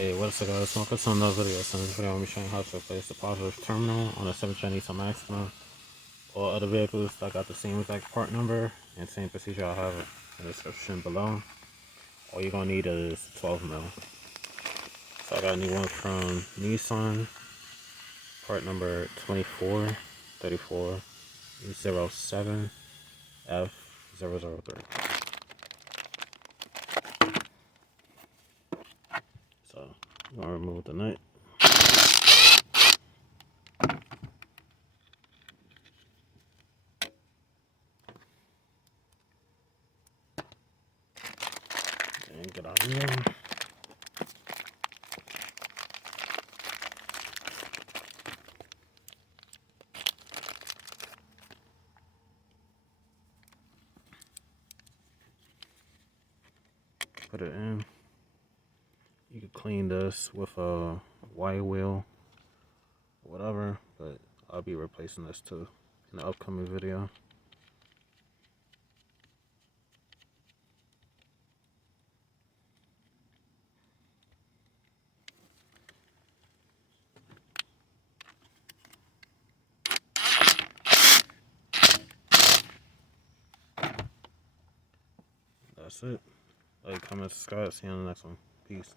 Hey, what's up guys? Welcome to another video. So in this video I'm showing how to replace the positive terminal on a 7th-gen Nissan Maxima or other vehicles that got the same exact part number and same procedure. I'll have in the description below. All you're gonna need is 12 mil. So I got a new one from Nissan, part number 243407F003. So I'm gonna remove the nut. And get out of here. Put it in. You can clean this with a wire wheel, whatever, but I'll be replacing this too in the upcoming video. That's it. Like, comment, subscribe. See you on the next one. Peace.